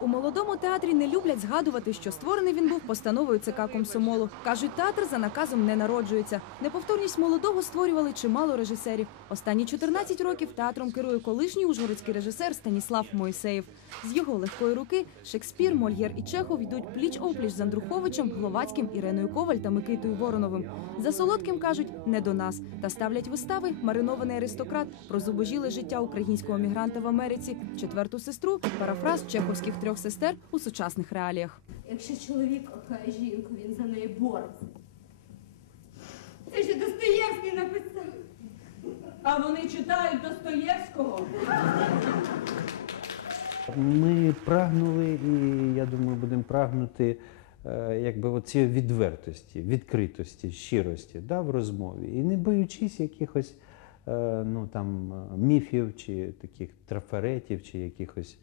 У молодому театрі не люблять згадувати, що створений він був постановою ЦК Комсомолу. Кажуть, театр за наказом не народжується. Неповторність молодого створювали чимало режисерів. Останні 14 років театром керує колишній ужгородський режисер Станіслав Моїсеєв. З його легкої руки Шекспір, Мольєр і Чехов йдуть пліч опліч з Андруховичем, Гловацьким, Іреною Коваль та Микитою Вороновим. За солодким кажуть не до нас та ставлять вистави Маринований аристократ про зубожіле життя українського мігранта в Америці, четверту сестру, парафраз чеховських трьох сестер у сучасних реаліях. Якщо чоловік кохає жінку, він за неї бореться. Це ж Достоєвський написав. А вони читають Достоєвського. Ми прагнули, і я думаю, будемо прагнути е, якби оці відвертості, відкритості, щирості да, в розмові. І не боючись якихось е, ну, там, міфів чи таких трафаретів, чи якихось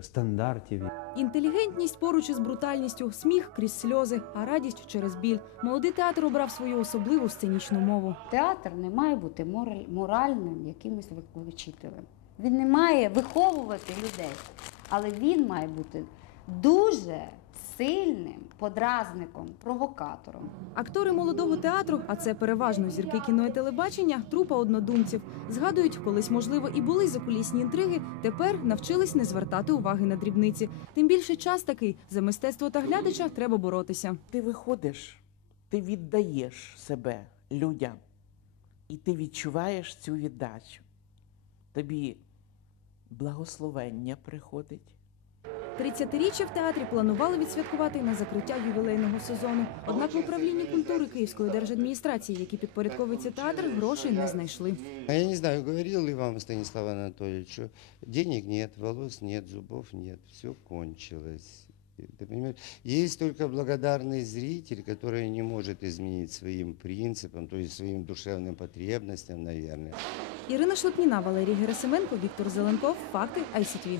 стандартів. Інтелігентність поруч із брутальністю, сміх крізь сльози, а радість через біль. Молодий театр обрав свою особливу сценічну мову. Театр не має бути мораль- моральним якимось вичителем. Він не має виховувати людей, але він має бути дуже сильним подразником, провокатором. Актори молодого театру, а це переважно зірки кіно і телебачення, трупа однодумців. Згадують, колись можливо і були закулісні інтриги. Тепер навчились не звертати уваги на дрібниці. Тим більше час такий за мистецтво та глядача треба боротися. Ти виходиш, ти віддаєш себе людям, і ти відчуваєш цю віддачу. Тобі благословення приходить. 30-річчя в театрі планували відсвяткувати на закриття ювілейного сезону. Однак в управлінні культури Київської держадміністрації, які підпорядковується театр, грошей не знайшли. А я не знаю, говорил ли вам Станислав Анатольевич, что денег нет, волос нет, зубов нет, все кончилось. Ты понимаешь? Есть только благодарный зритель, который не может изменить своим принципам, то есть своим душевным потребностям, наверное. Ірина Шлепніна, Валерій Герасименко, Віктор Зеленков. Факти ICTV.